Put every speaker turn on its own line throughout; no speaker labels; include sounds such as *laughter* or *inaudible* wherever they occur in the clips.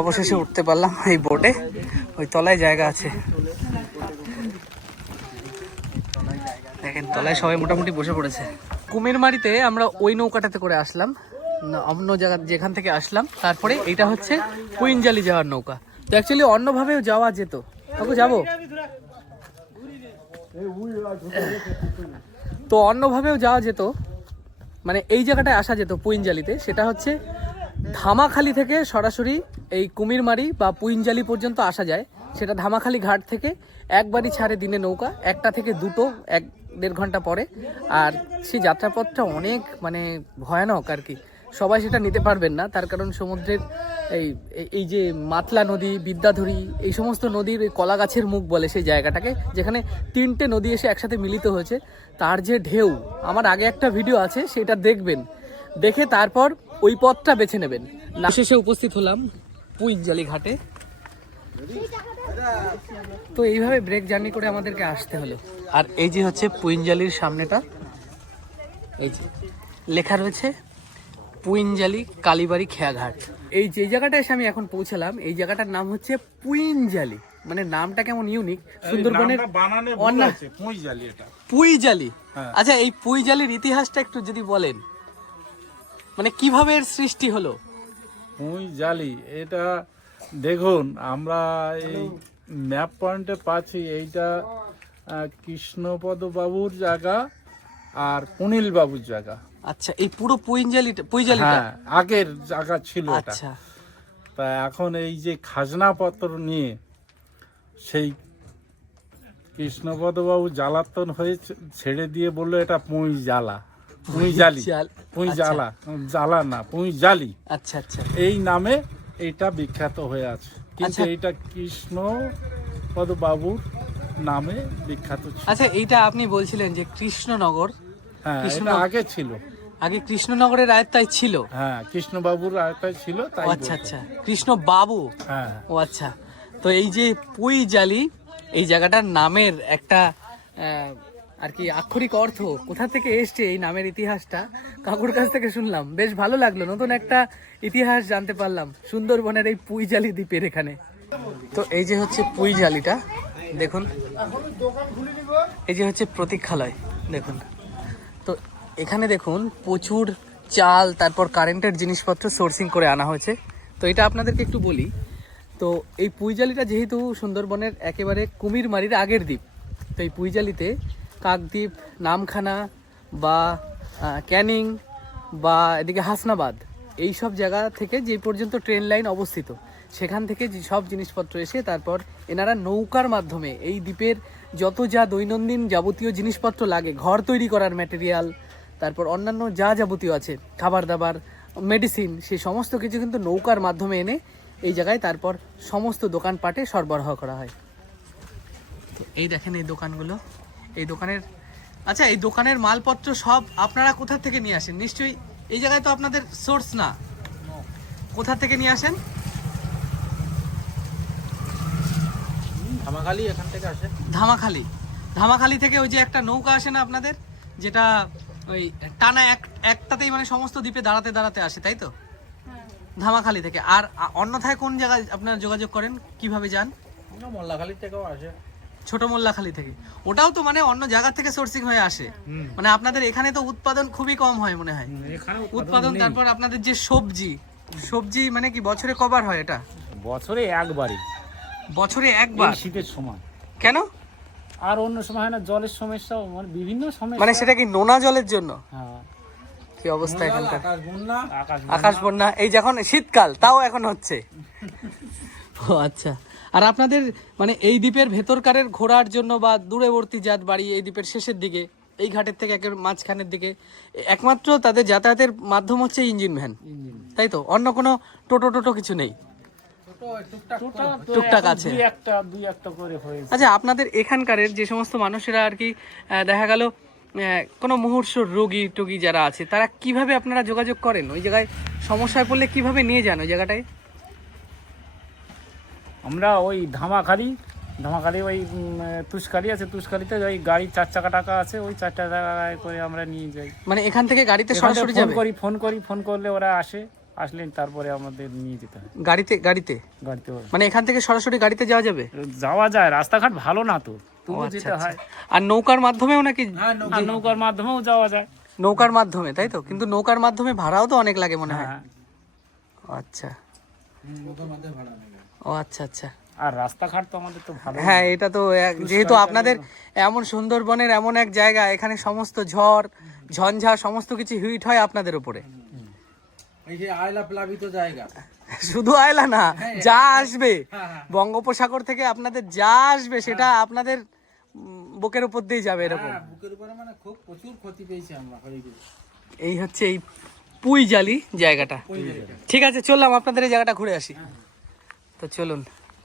অবশেষে উঠতে পারলাম এই বোটে ওই তলায় জায়গা আছে। দেখেন, তলায় সবাই মোটামুটি বসে পড়েছে। কুমিরমারিতে আমরা ওই নৌকাটাতে করে আসলাম। অন্য জায়গা, যেখান থেকে আসলাম, তারপরে এটা হচ্ছে কুইনজালি যাওয়ার নৌকা। তো অ্যাকচুয়ালি অন্যভাবেও যাওয়া যেত। তবে যাব। তো অন্যভাবেও যাওয়া যেত। মানে এই জায়গাটায় আসা যেত পুইনজালিতে সেটা হচ্ছে ধামাখালি থেকে সরাসরি এই কুমিরমারি বা পুইনজালি পর্যন্ত আসা যায়। সেটা ধামাখালি ঘাট থেকে একবারই ছাড়ে দিনে নৌকা, একটা থেকে দুটো, এক দেড় ঘণ্টা পরে। আর সেই যাত্রাপথটা অনেক মানে ভয়ানক আর কি। সবাই সেটা নিতে পারবেন না, তার কারণ সমুদ্রের এই, এই- যে মাতলা নদী, বিদ্যাধরী, এই সমস্ত নদীর কলা গাছের মুখ বলে সেই জায়গাটাকে, যেখানে তিনটে নদী এসে একসাথে মিলিত হয়েছে। তার যে ঢেউ, আমার আগে একটা ভিডিও আছে, সেটা দেখবেন। দেখে তারপর ওই পথটা বেছে নেবেন। শেষে উপস্থিত হলাম পুইনজালি ঘাটে। তো এইভাবে ব্রেক জার্নি করে আমাদেরকে আসতে হলো। আর এই যে হচ্ছে পুইঞ্জালির সামনেটা এই যে লেখা রয়েছে পুইঞ্জালি কালীবাড়ি খেয়াঘাট। এই যে জায়গাটা এসে আমি এখন পৌঁছালাম এই জায়গাটার নাম হচ্ছে পুইঞ্জালি মানে নামটা কেমন ইউনিক সুন্দরবনের পুইজালি
হ্যাঁ।
আচ্ছা এই পুইজালির ইতিহাসটা একটু যদি বলেন। মানে কীভাবে এর সৃষ্টি হলো?
পুঁই জালি এটা দেখুন আমরা এই ম্যাপ পয়েন্টে পাচ্ছি এইটা কৃষ্ণপদ বাবুর জায়গা আর পুনিল বাবুর জায়গা।
আচ্ছা এই পুরো পুইনজালিটা পুইজালিটা
হ্যাঁ আগের জায়গা ছিল এটা।
আচ্ছা।
তা এখন এই যে খাজনা পত্র নিয়ে সেই কৃষ্ণপদ বাবু জ্বালাতন হয়ে ছেড়ে দিয়ে বলল এটা পুঁই জ্বালা। পুঁই জালি।
জাল-
পুঁই
আচ্ছা।
জ্বালা। জ্বালা না পুঁই জালি।
আচ্ছা আচ্ছা।
এই নামে এটা বিখ্যাত হয়ে আছে। কিন্তু
আচ্ছা।
এইটা কৃষ্ণ পদ বাবুর নামে বিখ্যাত
আচ্ছা এইটা আপনি বলছিলেন যে কৃষ্ণনগর।
হ্যাঁ
কৃষ্ণ-
আগে ছিল।
আগে কৃষ্ণনগরের আয়ত্তায় ছিল।
হ্যাঁ কৃষ্ণবাবুর আরেকটা ছিল তাই
আচ্ছা আচ্ছা। কৃষ্ণ বাবু
হ্যাঁ।
ও আচ্ছা। তো এই যে পুই জালি এই জায়গাটার নামের একটা আর কি আক্ষরিক অর্থ? কোথা থেকে এসছে এই নামের ইতিহাসটা? কাকুর কাছ থেকে শুনলাম। বেশ ভালো লাগল, নতুন একটা ইতিহাস জানতে পারলাম সুন্দরবনের এই পুইজালি দ্বীপের এখানে। তো এই যে হচ্ছে পুইজালিটা, দেখুন। এই যে হচ্ছে প্রতীক্ষালয়, দেখুন। তো এখানে দেখুন, প্রচুর চাল, তারপর কারেন্টের জিনিসপত্র সোর্সিং করে আনা হয়েছে। তো এটা আপনাদেরকে একটু বলি, তো এই পুইজালিটা যেহেতু সুন্দরবনের একেবারে কুমিরমারির আগের দ্বীপ, তো এই পুইজালিতে কাকদ্বীপ, নামখানা বা ক্যানিং বা এদিকে হাসনাবাদ এই সব জায়গা থেকে যে পর্যন্ত ট্রেন লাইন অবস্থিত, সেখান থেকে যে সব জিনিসপত্র এসে তারপর এনারা নৌকার মাধ্যমে এই দ্বীপের যত যা দৈনন্দিন যাবতীয় জিনিসপত্র লাগে, ঘর তৈরি করার ম্যাটেরিয়াল তারপর অন্যান্য যা যাবতীয় আছে খাবার দাবার মেডিসিন সেই সমস্ত কিছু কিন্তু নৌকার মাধ্যমে এনে এই জায়গায় তারপর সমস্ত দোকানপাটে সরবরাহ করা হয়। তো এই দেখেন এই দোকানগুলো। এই দোকানের আচ্ছা এই দোকানের মালপত্র সব আপনারা কোথা থেকে নিয়ে আসেন? নিশ্চয়ই এই জায়গায় তো আপনাদের সোর্স না। কোথা থেকে নিয়ে আসেন?
ধামাখালি এখান থেকে আসে
ধামাখালি। ধামাখালি থেকে ওই যে একটা নৌকা আসে না আপনাদের? যেটা ওই টানা এক একটাতেই মানে সমস্ত দ্বীপে দাঁড়াতে দাঁড়াতে আসে তাই তো? ধামাখালি থেকে। আর অন্যথায় কোন জায়গায় আপনারা যোগাযোগ করেন? কীভাবে যান?
মোল্লাখালি থেকেও আসে।
ছোট মোল্লাখালি থেকে। ওটাও তো মানে অন্য জায়গা থেকে সোর্সিং হয়ে আসে। মানে আপনাদের এখানে তো উৎপাদন খুবই কম হয় মনে হয়। উৎপাদন তারপর আপনাদের যে সবজি সবজি মানে কি বছরে কবার হয় এটা?
বছরে একবারই।
বছরে একবার?
শীতের সময়।
কেন?
আর অন্য সময় হয় না জলের সমস্যা মানে বিভিন্ন সমস্যা।
মানে সেটা কি নোনা জলের জন্য?
হ্যাঁ।
কি অবস্থা এখানকার?
আকাশ বন্যা। আকাশ
আকাশ বন্যা। এই যখন শীতকাল তাও এখন হচ্ছে। *laughs* ও আচ্ছা। আর আপনাদের মানে এই দ্বীপের ভেতরকারের ঘোরার জন্য বা দূরবর্তী জাত বাড়ি এই দ্বীপের শেষের দিকে এই ঘাটের থেকে একের মাঝখানের দিকে একমাত্র তাদের যাতায়াতের মাধ্যম হচ্ছে ইঞ্জিন ভ্যান। তাই তো? অন্য কোনো টোটো টোটো কিছু নেই? টুকটাক আছে।
দুই একটা দুই একটা করে হয়েছে।
আচ্ছা আপনাদের এখানকারের যে সমস্ত মানুষেরা আর কি দেখা গেল কোনো মুহূর্ষ রোগী টোগী যারা আছে তারা কীভাবে আপনারা যোগাযোগ করেন? ওই জায়গায় সমস্যায় পড়লে কীভাবে নিয়ে যান ওই জায়গাটায়?
আমরা ওই ধামাখালি ধামাখালি ওই তুষকালি আছে তুষকালিতে ওই গাড়ি চার চাকা টাকা আছে ওই চার চাকায় করে আমরা নিয়ে যাই।
মানে এখান থেকে গাড়িতে সরাসরি
ফোন করি ফোন করি ফোন করলে ওরা আসে আসলেন তারপরে আমাদের নিয়ে যেতে হয়।
গাড়িতে গাড়িতে?
গাড়িতে
মানে এখান থেকে সরাসরি গাড়িতে যাওয়া যাবে?
যাওয়া যায় রাস্তাঘাট ভালো না তো তবু
আচ্ছা,
যেতে
আচ্ছা।
হয়।
আর নৌকার মাধ্যমেও নাকি?
আর নৌকার মাধ্যমেও যাওয়া যায়।
নৌকার মাধ্যমে তাই তো? কিন্তু নৌকার মাধ্যমে ভাড়াও তো অনেক লাগে মনে হয়।
হ্যাঁ।
আচ্ছা। ও আচ্ছা আচ্ছা।
আর রাস্তাঘাট তো আমাদের তো ভালো
হ্যাঁ এটা তো এক- যেহেতু আপনাদের এমন সুন্দরবনের এমন এক জায়গা এখানে সমস্ত ঝড় ঝঞ্ঝা সমস্ত কিছু হিট হয় আপনাদের উপরে।
এই যে আয়লা প্লাবিত জায়গা।
শুধু আয়লা না যা আসবে। বঙ্গোপসাগর থেকে আপনাদের যা আসবে সেটা আপনাদের বুকের উপর দিয়ে যাবে এরকম।
হ্যাঁ, বুকের উপরে মানে খুব প্রচুর ক্ষতি পেয়েছি আমরা
এই হচ্ছে এই পুইজালি জায়গাটা। ঠিক আছে চললাম আপনাদের এই জায়গাটা ঘুরে আসি। তো চলুন।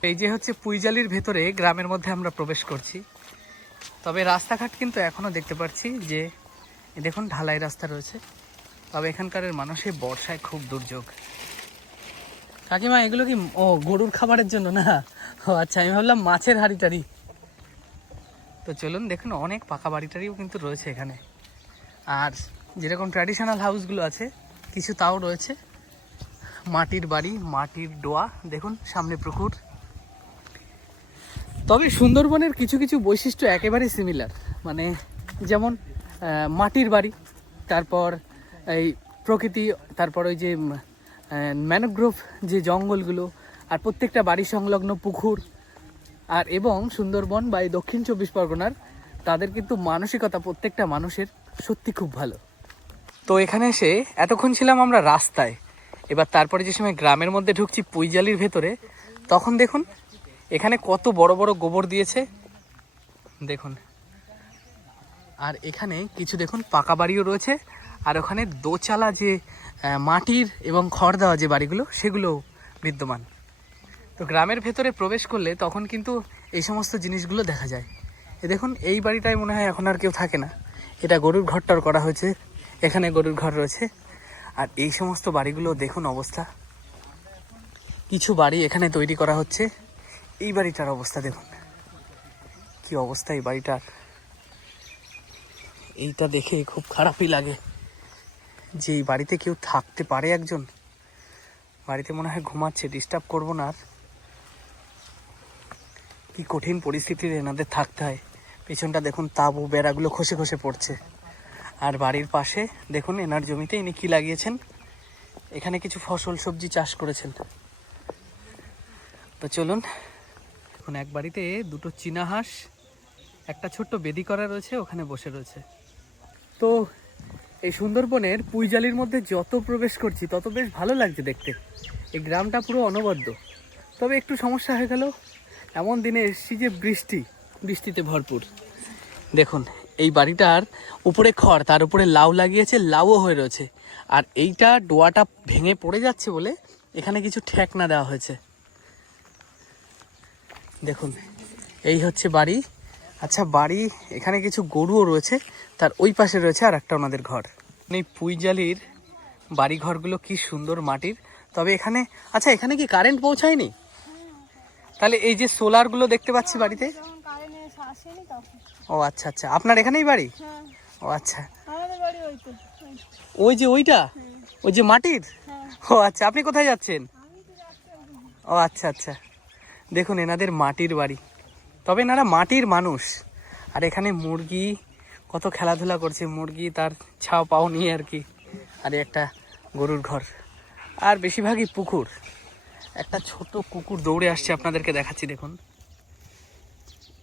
এই যে হচ্ছে পুইজালির ভেতরে গ্রামের মধ্যে আমরা প্রবেশ করছি। তবে রাস্তাঘাট কিন্তু এখনও দেখতে পাচ্ছি যে দেখুন ঢালাই রাস্তা রয়েছে। তবে এখানকার মানুষের বর্ষায় খুব দুর্যোগ। কাকিমা, এগুলো কি, ও, গরুর খাবারের জন্য না? ও আচ্ছা আমি ভাবলাম মাছের হাড়ি টাড়ি তো চলুন দেখুন, অনেক পাকা বাড়ি টাড়িও কিন্তু রয়েছে এখানে। আর যেরকম ট্র্যাডিশনাল হাউসগুলো আছে, কিছু তাও রয়েছে। মাটির বাড়ি, মাটির ডোয়া, দেখুন, সামনে পুকুর। তবে সুন্দরবনের কিছু কিছু বৈশিষ্ট্য একেবারে সিমিলার মানে যেমন মাটির বাড়ি, তারপর এই প্রকৃতি, তারপর ওই যে ম্যানোগ্রোভ যে জঙ্গলগুলো, আর প্রত্যেকটা বাড়ি সংলগ্ন পুকুর। আর এবং সুন্দরবন বা এই দক্ষিণ চব্বিশ পরগনার, তাদের কিন্তু মানসিকতা প্রত্যেকটা মানুষের সত্যি খুব ভালো। তো এখানে এসে এতক্ষণ ছিলাম আমরা রাস্তায়। এবার তারপরে যে সময় গ্রামের মধ্যে ঢুকছি পুইজালির ভেতরে, তখন দেখুন, এখানে কত বড় বড় গোবর দিয়েছে। দেখুন। আর এখানে কিছু দেখুন, পাকা বাড়িও রয়েছে, আর ওখানে দোচালা যে মাটির এবং খড় দেওয়া যে বাড়িগুলো সেগুলো বিদ্যমান। তো গ্রামের ভেতরে প্রবেশ করলে তখন কিন্তু এই সমস্ত জিনিসগুলো দেখা যায়। এ দেখুন, এই বাড়িটায় মনে হয় এখন আর কেউ থাকে না। এটা গরুর ঘরটার করা হয়েছে। এখানে গরুর ঘর রয়েছে। আর এই সমস্ত বাড়িগুলো দেখুন অবস্থা। কিছু বাড়ি এখানে তৈরি করা হচ্ছে। এই বাড়িটার অবস্থা দেখুন। কি অবস্থা এই বাড়িটার। এইটা দেখে খুব খারাপই লাগে যে এই বাড়িতে কেউ থাকতে পারে একজন। বাড়িতে মনে হয় ঘুমাচ্ছে ডিস্টার্ব করব না আর। কি কঠিন পরিস্থিতিতে এনাদের থাকতে হয়। পিছনটা দেখুন তাবু, বেড়াগুলো খসে খসে পড়ছে। আর বাড়ির পাশে দেখুন এনার জমিতে ইনি কি লাগিয়েছেন। এখানে কিছু ফসল, সবজি চাষ করেছেন। তো চলুন এখন এক বাড়িতে দুটো চীনা হাঁস, একটা ছোট্ট বেদি করা রয়েছে, ওখানে বসে রয়েছে। তো এই সুন্দরবনের পুইজালির মধ্যে যত প্রবেশ করছি, তত বেশ ভালো লাগছে দেখতে। এই গ্রামটা পুরো অনবদ্য। তবে একটু সমস্যা হয়ে গেল, এমন দিনে এসছি যে বৃষ্টি, বৃষ্টিতে ভরপুর। দেখুন এই বাড়িটার উপরে খড়, তার উপরে লাউ লাগিয়েছে, লাউও হয়ে রয়েছে। আর এইটা ডোয়াটা ভেঙে পড়ে যাচ্ছে বলে এখানে কিছু ঠেকনা দেওয়া হয়েছে। দেখুন, এই হচ্ছে বাড়ি। আচ্ছা বাড়ি, এখানে কিছু গরুও রয়েছে, তার ওই পাশে রয়েছে আর একটা ওনাদের ঘর। এই পুইজালির বাড়ি ঘরগুলো কি সুন্দর মাটির। তবে এখানে আচ্ছা এখানে কি কারেন্ট পৌঁছায়নি? তাহলে এই যে সোলারগুলো দেখতে পাচ্ছি বাড়িতে। ও আচ্ছা আচ্ছা। আপনার এখানেই বাড়ি?
হ্যাঁ।
ও আচ্ছা।
ওই
যে ওইটা? ওই যে মাটির?
হ্যাঁ।
ও আচ্ছা। আপনি কোথায় যাচ্ছেন। ও আচ্ছা আচ্ছা। দেখুন এনাদের মাটির বাড়ি। তবে এনারা মাটির মানুষ। আর এখানে মুরগি কত খেলাধুলা করছে। মুরগি তার ছাও পাও নিয়ে আর কি। আর একটা গরুর ঘর। আর বেশিরভাগই পুকুর। একটা ছোট কুকুর দৌড়ে আসছে। আপনাদেরকে দেখাচ্ছি দেখুন।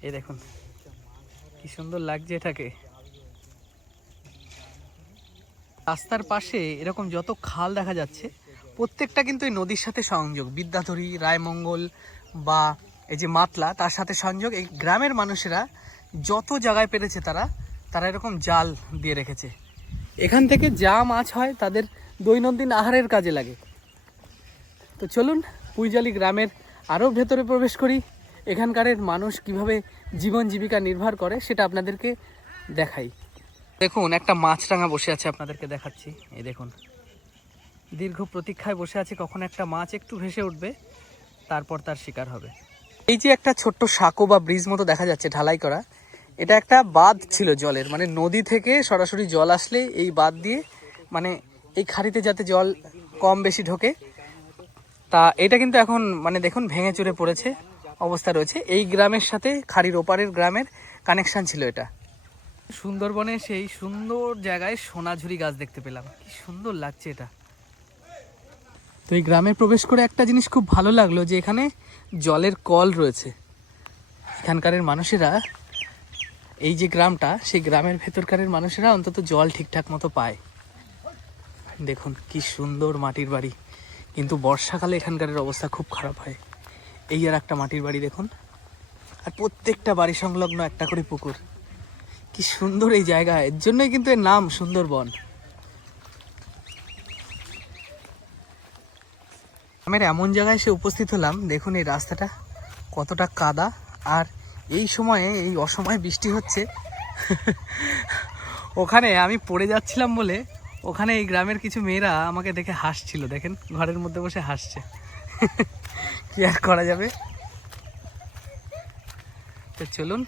এই দেখুন। কি সুন্দর লাগছে এটাকে। রাস্তার পাশে এরকম যত খাল দেখা যাচ্ছে, প্রত্যেকটা কিন্তু এই নদীর সাথে সংযোগ। বিদ্যাধরী, রায়মঙ্গল বা এই যে মাতলা, তার সাথে সংযোগ। এই গ্রামের মানুষেরা যত জায়গায় পেরেছে তারা তারা এরকম জাল দিয়ে রেখেছে। এখান থেকে যা মাছ হয় তাদের দৈনন্দিন আহারের কাজে লাগে। তো চলুন, পুইজালি গ্রামের আরও ভেতরে প্রবেশ করি। এখানকারের মানুষ কীভাবে জীবন জীবিকা নির্ভর করে সেটা আপনাদেরকে দেখাই। দেখুন, একটা মাছরাঙা বসে আছে আপনাদেরকে দেখাচ্ছি। এই দেখুন, দীর্ঘ প্রতীক্ষায় বসে আছে কখন একটা মাছ একটু ভেসে উঠবে, তারপর তার শিকার হবে। এই যে একটা ছোট্ট সাঁকো বা ব্রিজ মতো দেখা যাচ্ছে ঢালাই করা, এটা একটা বাঁধ ছিল জলের মানে নদী থেকে সরাসরি জল আসলে এই বাঁধ দিয়ে মানে এই খাড়িতে যাতে জল কম বেশি ঢোকে। তা এটা কিন্তু এখন মানে দেখুন, ভেঙে চুরে পড়েছে। অবস্থা রয়েছে। এই গ্রামের সাথে খাড়ির ওপারের গ্রামের কানেকশান ছিল এটা। সুন্দরবনে সেই সুন্দর জায়গায় সোনাঝুরি গাছ দেখতে পেলাম। কি সুন্দর লাগছে এটা। তো এই গ্রামে প্রবেশ করে একটা জিনিস খুব ভালো লাগল যে এখানে জলের কল রয়েছে। এখানকারের মানুষেরা, এই যে গ্রামটা, সেই গ্রামের ভেতরকারের মানুষেরা অন্তত জল ঠিকঠাক মতো পায়। দেখুন, কি সুন্দর মাটির বাড়ি। কিন্তু বর্ষাকালে এখানকারের অবস্থা খুব খারাপ হয়। এই আর একটা মাটির বাড়ি দেখুন। আর প্রত্যেকটা বাড়ি সংলগ্ন একটা করে পুকুর। কি সুন্দর এই জায়গা। এর জন্যই কিন্তু এর নাম সুন্দরবন। গ্রামের এমন জায়গায় এসে উপস্থিত হলাম, দেখুন এই রাস্তাটা কতটা কাদা। আর এই সময়ে, এই অসময়ে বৃষ্টি হচ্ছে। ওখানে আমি পড়ে যাচ্ছিলাম বলে ওখানে এই গ্রামের কিছু মেয়েরা আমাকে দেখে হাসছিল। দেখেন, ঘরের মধ্যে বসে হাসছে। কি আর করা যাবে? তো চলুন,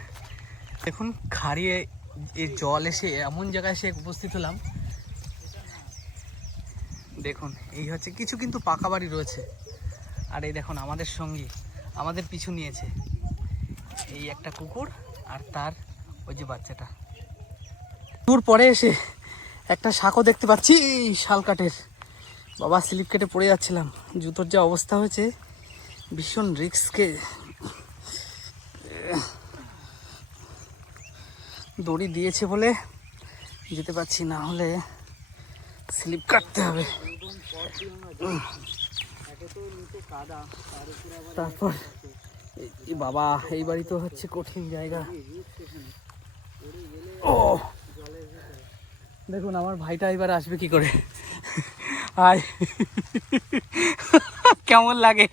দেখুন, খাড়িয়ে এই জল এসে এমন জায়গায় এসে উপস্থিত হলাম। দেখুন, এই হচ্ছে কিছু কিন্তু পাকা বাড়ি রয়েছে। আর এই দেখুন, আমাদের সঙ্গী, আমাদের পিছু নিয়েছে। এই একটা কুকুর আর তার ওই যে বাচ্চাটা। দূর পরে এসে একটা শাকও দেখতে পাচ্ছি শাল কাঠের। বাবা, স্লিপ কেটে পড়ে যাচ্ছিলাম। জুতোর যা অবস্থা হয়েছে ভীষণ রিক্সকে দড়ি দিয়েছে বলে যেতে পারছি না, হলে স্লিপ কাটতে হবে। তারপর বাবা, এই বাড়ি তো হচ্ছে কঠিন জায়গা। ও, দেখুন, আমার ভাইটা এবার আসবে কি করে? আয় কেমন লাগে?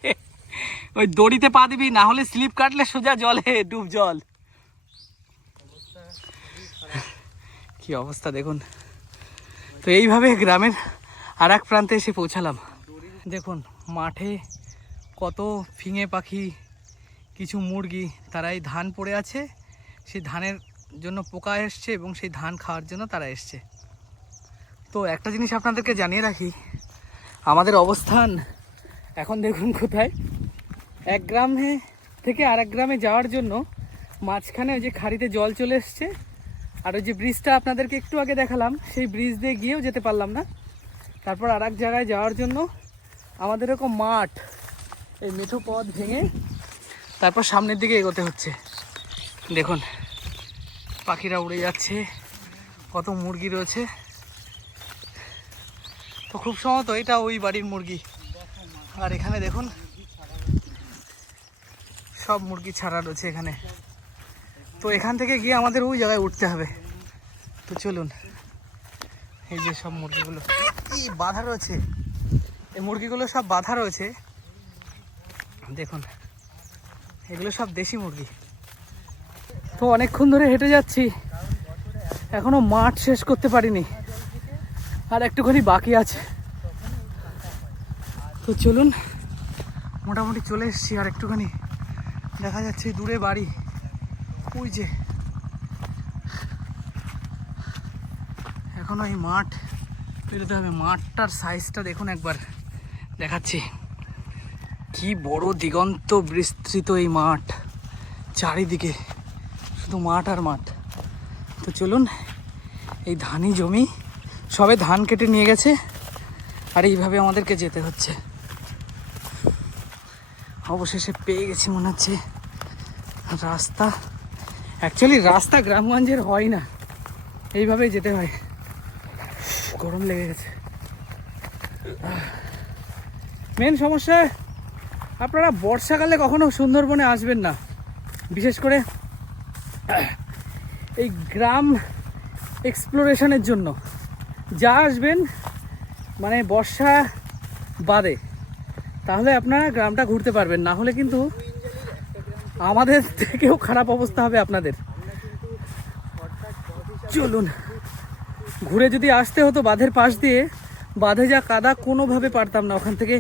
ওই দড়িতে পা দিবি, না হলে স্লিপ কাটলে সোজা জলে, ডুব জল। কি অবস্থা দেখুন। তো এইভাবে গ্রামের আর এক প্রান্তে এসে পৌঁছালাম। দেখুন, মাঠে কত ফিঙে পাখি, কিছু মুরগি তারা এই ধান পড়ে আছে। সেই ধানের জন্য পোকা এসছে এবং সেই ধান খাওয়ার জন্য তারা এসছে। তো একটা জিনিস আপনাদেরকে জানিয়ে রাখি, আমাদের অবস্থান এখন দেখুন কোথায়। এক গ্রামে থেকে আর এক গ্রামে যাওয়ার জন্য মাঝখানে ওই যে খাড়িতে জল চলে এসছে। আর ওই যে ব্রিজটা আপনাদেরকে একটু আগে দেখালাম, সেই ব্রিজ দিয়ে গিয়েও যেতে পারলাম না। তারপর আর এক জায়গায় যাওয়ার জন্য আমাদের এরকম মাঠ, এই মেঠো পথ ভেঙে তারপর সামনের দিকে এগোতে হচ্ছে। দেখুন, পাখিরা উড়ে যাচ্ছে, কত মুরগি রয়েছে। তো খুব সম্ভবত এটা ওই বাড়ির মুরগি। আর এখানে দেখুন সব মুরগি ছাড়া রয়েছে এখানে। তো এখান থেকে গিয়ে আমাদের ওই জায়গায় উঠতে হবে। তো চলুন, এই যে সব মুরগিগুলো। কি বাধা রয়েছে? এই মুরগিগুলো সব বাধা রয়েছে। দেখুন, এগুলো সব দেশি মুরগি। তো অনেকক্ষণ ধরে হেঁটে যাচ্ছি। এখনও মাঠ শেষ করতে পারিনি। আর একটুখানি বাকি আছে। তো চলুন, মোটামুটি চলে এসেছি আর একটুখানি। দেখা যাচ্ছে দূরে বাড়ি। ওই যে। এখন ওই মাঠ পেরোতে হবে। মাঠটার সাইজটা দেখুন একবার। দেখাচ্ছি। কি বড় দিগন্ত বিস্তৃত এই মাঠ। চারিদিকে শুধু মাঠ আর মাঠ। তো চলুন, এই ধানি জমি সবে ধান কেটে নিয়ে গেছে। আর এইভাবে আমাদেরকে যেতে হচ্ছে। অবশেষে পেয়ে গেছি মনে হচ্ছে রাস্তা। অ্যাকচুয়ালি রাস্তা গ্রামগঞ্জের হয় না। এইভাবেই যেতে হয়। গরম লেগে গেছে। মেন সমস্যা, আপনারা বর্ষাকালে কখনো সুন্দরবনে আসবেন না। বিশেষ করে এই গ্রাম এক্সপ্লোরেশনের জন্য। যা আসবেন মানে বর্ষা বাদে। তাহলে আপনারা গ্রামটা ঘুরতে পারবেন, না হলে কিন্তু আমাদের থেকেও খারাপ অবস্থা হবে আপনাদের। চলুন, ঘুরে যদি আসতে হতো বাঁধের পাশ দিয়ে, বাঁধে যা কাদা কোনোভাবে পারতাম না ওখান থেকে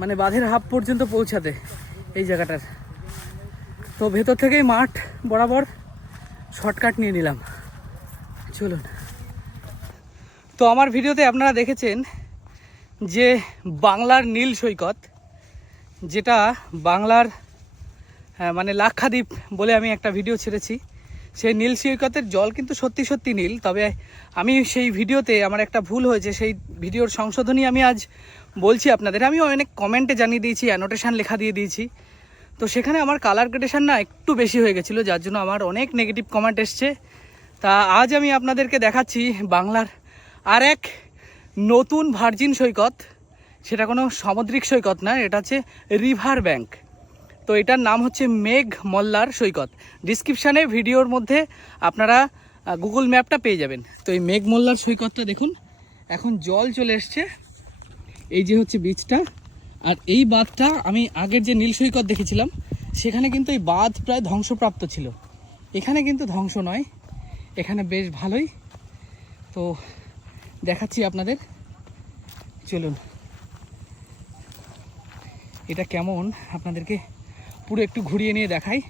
মানে বাঁধের হাফ পর্যন্ত পৌঁছাতে এই জায়গাটার। তো ভেতর থেকেই মাঠ বরাবর শর্টকাট নিয়ে নিলাম। চলুন। তো আমার ভিডিওতে আপনারা দেখেছেন যে বাংলার নীল সৈকত যেটা বাংলার হ্যাঁ, মানে লাক্ষাদ্বীপ বলে আমি একটা ভিডিও ছেড়েছি। সেই নীল সৈকতের জল কিন্তু সত্যি সত্যি নীল তবে আমি সেই ভিডিওতে আমার একটা ভুল হয়েছে। সেই ভিডিওর সংশোধনী আমি আজ বলছি আপনাদের। আমি অনেক কমেন্টে জানিয়ে দিয়েছি অ্যানোটেশন লেখা দিয়ে দিয়েছি। তো সেখানে আমার কালার গ্রেডেশন না একটু বেশি হয়ে গেছিল যার জন্য আমার অনেক নেগেটিভ কমেন্ট এসছে। তা আজ আমি আপনাদেরকে দেখাচ্ছি বাংলার আর এক নতুন ভার্জিন সৈকত, সেটা কোনো সামুদ্রিক সৈকত না, এটা হচ্ছে রিভার ব্যাংক। তো এটার নাম হচ্ছে মেঘ মল্লার সৈকত। ডিসক্রিপশানে ভিডিওর মধ্যে আপনারা গুগল ম্যাপটা পেয়ে যাবেন। তো এই মেঘ মল্লার সৈকতটা দেখুন, এখন জল চলে এসছে। এই যে হচ্ছে বীজটা আর এই বাঁধটা আমি আগের যে নীল সৈকত দেখেছিলাম, সেখানে কিন্তু এই বাঁধ প্রায় ধ্বংসপ্রাপ্ত ছিল। এখানে কিন্তু ধ্বংস নয়, এখানে বেশ ভালোই। তো দেখাচ্ছি আপনাদের। চলুন। এটা কেমন? আপনাদেরকে পুরো একটু ঘুরিয়ে নিয়ে দেখাই।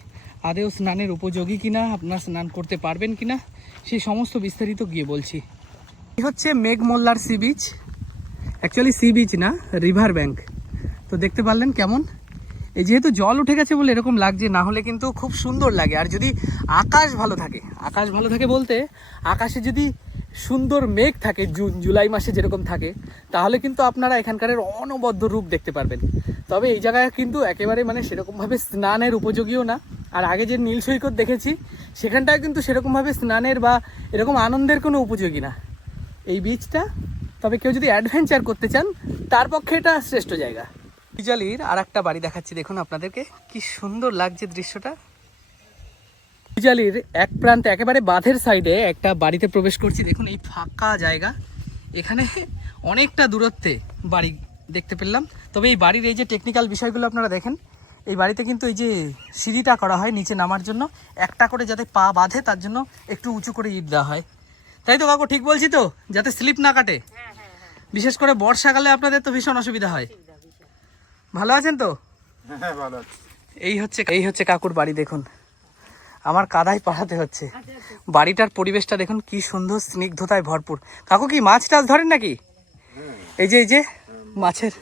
আদেও স্নানের উপযোগী কিনা, আপনার স্নান করতে পারবেন কিনা সেই সমস্ত বিস্তারিত গিয়ে বলছি। এই হচ্ছে Meghmollar sea beach. Actually sea beach না, রিভার ব্যাংক। তো দেখতে পারলেন কেমন? এই যেহেতু জল উঠে গেছে বলে এরকম লাগছে, না হলে কিন্তু খুব সুন্দর লাগে। আর যদি আকাশ ভালো থাকে, আকাশ ভালো থাকে বলতে, আকাশে যদি সুন্দর মেঘ থাকে জুন, জুলাই মাসে যেরকম থাকে, তাহলে কিন্তু আপনারা এখানকার অনবদ্য রূপ দেখতে পারবেন। তবে এই জায়গায় কিন্তু একেবারে মানে সেরকমভাবে স্নানের উপযোগীও না। আর আগে যে নীল সৈকত দেখেছি, সেখানটায় কিন্তু সেরকমভাবে স্নানের বা এরকম আনন্দের কোনো উপযোগী না। এই বীচটা তবে কেউ যদি অ্যাডভেঞ্চার করতে চান, তার পক্ষে এটা শ্রেষ্ঠ জায়গা। বিজালির আর একটা বাড়ি দেখাচ্ছি, দেখুন আপনাদেরকে, কি সুন্দর লাগছে দৃশ্যটা। বিজালির এক প্রান্তে একেবারে বাঁধের সাইডে একটা বাড়িতে প্রবেশ করছি। দেখুন এই ফাঁকা জায়গা। এখানে অনেকটা দূরত্বে বাড়ি দেখতে পেলাম। তবে এই বাড়ির এই যে টেকনিক্যাল বিষয়গুলো আপনারা দেখেন এই বাড়িতে কিন্তু এই যে সিঁড়িটা করা হয় নিচে নামার জন্য একটা করে যাতে পা বাঁধে তার জন্য একটু উঁচু করে ইট দেওয়া হয়। তাই তো কাকু ঠিক বলছি তো? যাতে স্লিপ না কাটে। বিশেষ করে বর্ষাকালে আপনাদের তো ভীষণ অসুবিধা হয়। ভালো আছেন তো?
হ্যাঁ
এই হচ্ছে এই হচ্ছে কাকুর বাড়ি দেখুন। আমার কাদায় পাঠাতে হচ্ছে। বাড়িটার পরিবেশটা দেখুন কি সুন্দর স্নিগ্ধতায় ভরপুর। কাকু কি মাছ টাছ ধরেন নাকি? এই যে এই যে মাছের।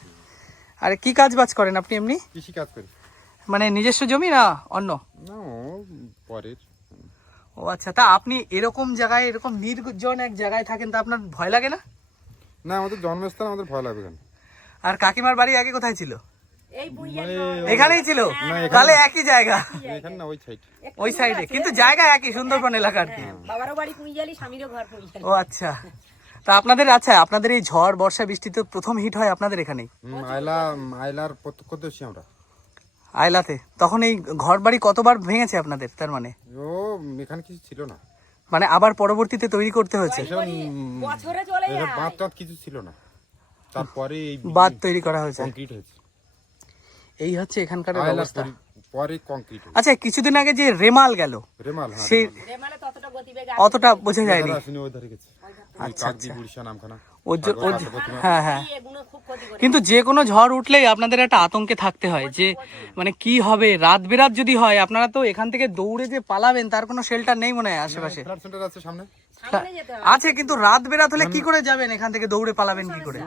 আরে কি কাজ বাজ করেন আপনি এমনি?
কৃষি কাজ করি।
মানে নিজস্ব জমি না অন্য?
না ও পরের।
ও আচ্ছা তা আপনি এরকম জায়গায় এরকম নির্জন এক জায়গায় থাকেন তা আপনার ভয় লাগে না?
না আমাদের জন্মস্থান আমাদের ভয় লাগবে কেন
আর কাকিমার বাড়ি আগে কোথায় ছিল? এখানেই ছিল? তাহলে একই জায়গা।
এখানে না ওই সাইড
ওই সাইডে কিন্তু জায়গা একই সুন্দরবন এলাকা আর কি
বাবারও বাড়ি পুঁইজালি স্বামীরও ঘর পুঁইজালি
ও আচ্ছা। তা আপনাদের আচ্ছা আপনাদের এই ঝড় বর্ষা বৃষ্টিতে প্রথম হিট হয় আপনাদের এখানেই
আয়লা আয়লার প্রত্যক্ষদর্শী আমরা।
আয়লাতে। তখন এই ঘর বাড়ি কতবার ভেঙেছে আপনাদের তার মানে?
ও এখানে কিছু ছিল না।
মানে আবার পরবর্তীতে তৈরি করতে হয়েছে?
এসব
বছরে চলে যায়।
বাঁধ কিছু ছিল না। তারপরে এই
বাঁধ তৈরি করা হয়েছে।
কংক্রিট হয়েছে।
এই হচ্ছে এখানকার অবস্থা।
পরে- কংক্রিট
আচ্ছা কিছুদিন আগে যে রেমাল গেল
রেমাল হ্যাঁ
সেই
রেমালে। ততটা গতিবেগ
অতটা বোঝা যায়নি। আচ্ছা, হ্যাঁ হ্যাঁ। কিন্তু যে কোনো ঝড় উঠলেই আপনাদের একটা আতঙ্কে থাকতে হয় যে মানে কি হবে? রাত বেরাত যদি হয় আপনারা তো এখান থেকে দৌড়ে যে পালাবেন তার কোনো শেল্টার নেই মনে হয় আশেপাশে।
আছে সামনে।
সামনে যেতে হবে।
আছে কিন্তু রাত বেরাত হলে কি করে যাবেন? এখান থেকে দৌড়ে পালাবেন কি করে?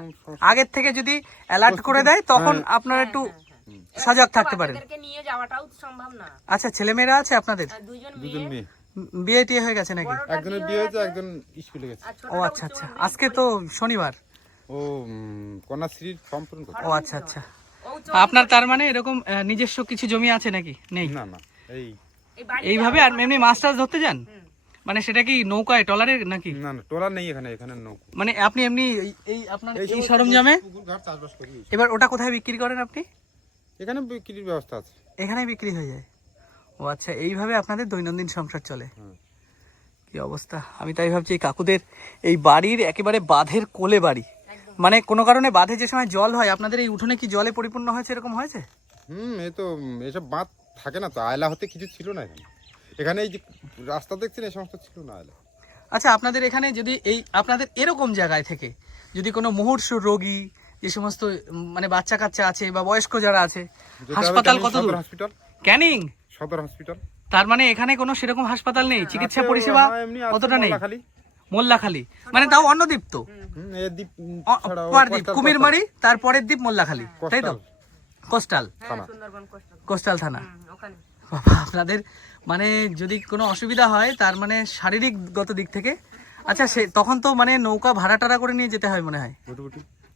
আগের থেকে যদি অ্যালার্ট করে দেয় তখন আপনারা একটু সজাগ থাকতে পারেন।
এদেরকে নিয়ে যাওয়াটাও সম্ভব না।
আচ্ছা ছেলেমেয়েরা আছে আপনাদের?
দুজন মেয়ে?
বিয়ে টিয়ে হয়ে গেছে নাকি?
একজনের বিয়ে হয়েছে একজন স্কুলে গেছে।
ও আচ্ছা আচ্ছা। আজকে তো শনিবার।
ও কন্যাশ্রীর ফর্ম পূরণ করছে
ও আচ্ছা আচ্ছা। আপনার তার মানে এরকম নিজস্ব কিছু জমি আছে নাকি? নেই?
না না এই।
এই
এইভাবে আর এমনি মাছ টাছ ধরতে যান? মানে সেটা কি নৌকায় টলারে নাকি?
না না টোলা নেই এখানে এখানে নৌকো।
মানে আপনি এমনি এই- এই আপনার এই সরঞ্জামে? এবার ওটা কোথায় বিক্রি করেন আপনি?
এখানে বিক্রির ব্যবস্থা আছে।
এখানেই বিক্রি হয়ে যায়। ও আচ্ছা এইভাবে আপনাদের দৈনন্দিন সংসার চলে। কি অবস্থা? আমি তাই ভাবছি এই কাকুদের এই বাড়ির একেবারে বাঁধের কোলে বাড়ি। মানে কোনো কারণে বাঁধে যে সময় জল হয় আপনাদের এই উঠোনে কি জলে পরিপূর্ণ হয়েছে এরকম হয়েছে?
হুম এই তো এসব বাঁধ থাকে না তো আয়লা হতে কিছু ছিল না এখানে। এখানে এই যে রাস্তা দেখছেন এই সমস্ত ছিল না আয়লা।
আচ্ছা আপনাদের এখানে যদি এই আপনাদের এরকম জায়গায় থেকে যদি কোনো মুহূর্ষ রোগী যে সমস্ত মানে বাচ্চা কাচ্চা আছে বা বয়স্ক যারা আছে হাসপাতাল
ক্যানিং
কত দূর? ক্যানিং?
সদর হসপিটাল
তার মানে এখানে কোনো সেরকম হাসপাতাল নেই চিকিৎসা পরিষেবা
হ্যাঁ,
অতটা নেই। মোল্লাখালী। মানে তাও অন্য দ্বীপ তো
দ্বীপ
কুমিরমারি তারপরের দ্বীপ মোল্লাখালী তাই তো? কোস্টাল
হ্যাঁ কোস্টাল
কোস্টাল থানা। বাবা আপনাদের মানে যদি কোনো অসুবিধা হয় তার মানে শারীরিক গত দিক থেকে। আচ্ছা সে তখন তো মানে নৌকা ভাড়া টাড়া করে নিয়ে যেতে হয় মনে হয়।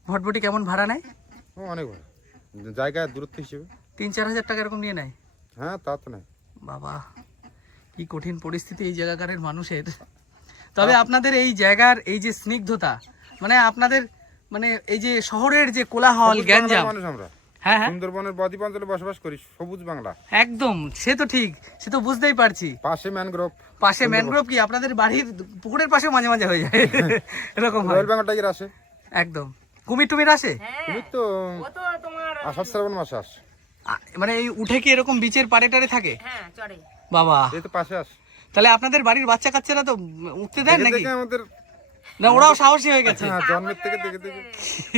ভুটভুটি
কেমন ভাড়া নেয়?
ও অনেক ভালো জায়গা দূরত্ব হিসেবে।
তিন চার হাজার টাকা এরকম নিয়ে নেয়?
হ্যাঁ তা তো নাই
বাবা কি কঠিন পরিস্থিতি এই জায়গাকারের মানুষের। তবে আপনাদের এই জায়গার এই যে স্নিগ্ধতা মানে আপনাদের মানে এই যে শহরের যে কোলাহল
সবুজ
গ্যাঞ্জাম।
মানুষ আমরা।
হ্যাঁ হ্যাঁ।
সুন্দরবনের বদ্বীপ অঞ্চলে বসবাস করি সবুজ বাংলা।
একদম সে তো ঠিক সে তো বুঝতেই পারছি।
পাশে ম্যানগ্রোভ।
পাশে ম্যানগ্রোভ কি আপনাদের বাড়ির পুকুরের পাশে মাঝে মাঝে হয়ে যায়? এরকম হয়।
বেঙ্গল টাইগার আসে।
একদম। কুমির টুমির আসে?
হ্যাঁ।
কুমির তো
ও
আষাঢ় শ্রাবণ মাসে আসে।
মানে এই উঠে কি এরকম বিচের পাড়ে টাড়ে থাকে?
হ্যাঁ
বাবা।
এই তো পাশে আসে।
তাহলে আপনাদের বাড়ির বাচ্চা কাচ্চারা তো উঠতে দেন নাকি?
আমাদের
না ওরাও সাহসী হয়ে গেছে।
হ্যাঁ, জন্মের থেকে দেখে দেখে।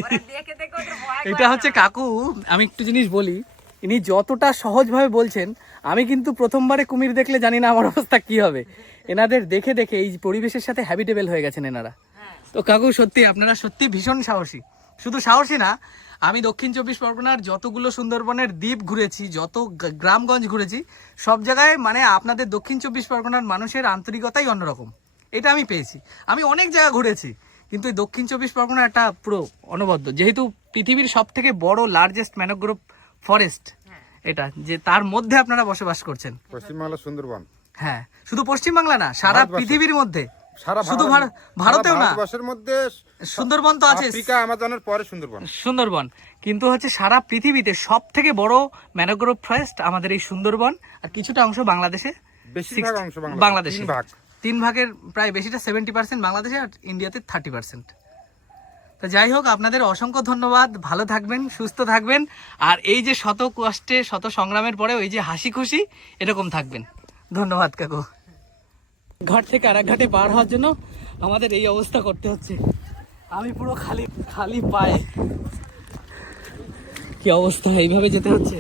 ওরা দেখে দেখে ওদের ভয়
এটা হচ্ছে কাকু। আমি একটু জিনিস বলি ইনি যতটা সহজভাবে বলছেন আমি কিন্তু প্রথমবারে কুমির দেখলে জানি না আমার অবস্থা কি হবে। এনাদের দেখে দেখে এই পরিবেশের সাথে হ্যাবিটেবল হয়ে গেছেন এনারা। তো কাকু সত্যি আপনারা সত্যি ভীষণ সাহসী। শুধু সাহসী না আমি দক্ষিণ চব্বিশ পরগনার যতগুলো সুন্দরবনের দ্বীপ ঘুরেছি যত গ্রামগঞ্জ ঘুরেছি সব জায়গায় মানে আপনাদের দক্ষিণ চব্বিশ পরগনার মানুষের আন্তরিকতাই অন্যরকম। এটা আমি পেয়েছি। আমি অনেক জায়গা ঘুরেছি কিন্তু এই দক্ষিণ চব্বিশ পরগনা একটা পুরো অনবদ্য। যেহেতু পৃথিবীর সব থেকে বড় লার্জেস্ট ম্যানোগ্রোভ ফরেস্ট এটা যে তার মধ্যে আপনারা বসবাস করছেন।
পশ্চিমবাংলার সুন্দরবন।
হ্যাঁ শুধু পশ্চিমবাংলা না সারা পৃথিবীর মধ্যে।
সারা
শুধু
ভারত-
ভারত- ভারতেও না।
ভারতবর্ষের মধ্যে
সুন্দরবন তো আছে
আফ্রিকা আমাজনের পরে সুন্দরবন।
সুন্দরবন। কিন্তু হচ্ছে সারা পৃথিবীতে সব থেকে বড় ম্যানোগ্রোভ ফরেস্ট আমাদের এই সুন্দরবন আর কিছুটা অংশ বাংলাদেশে।
বেশিরভাগ অংশ
বাংলাদেশে।
তিন ভাগ।
তিন ভাগের প্রায় বেশিটা সেভেন্টি পার্সেন্ট বাংলাদেশে আর ইন্ডিয়াতে থার্টি পার্সেন্ট তো যাই হোক আপনাদের অসংখ্য ধন্যবাদ। ভালো থাকবেন সুস্থ থাকবেন আর এই যে শত কষ্টে শত সংগ্রামের পরে ওই যে হাসি খুশি এরকম থাকবেন। ধন্যবাদ কাকু। ঘাট থেকে আর ঘাটে পার হওয়ার জন্য আমাদের এই অবস্থা করতে হচ্ছে। আমি পুরো খালি খালি পায়ে। কি অবস্থা? এইভাবে যেতে হচ্ছে?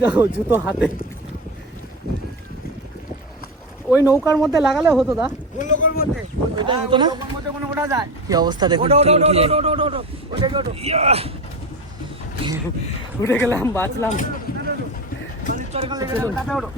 দেখো জুতো হাতে। ওই নৌকার মধ্যে লাগালে হতো দা। ওইটা হতো না? কি অবস্থা! উঠে গেলাম বাঁচলাম। চলুন।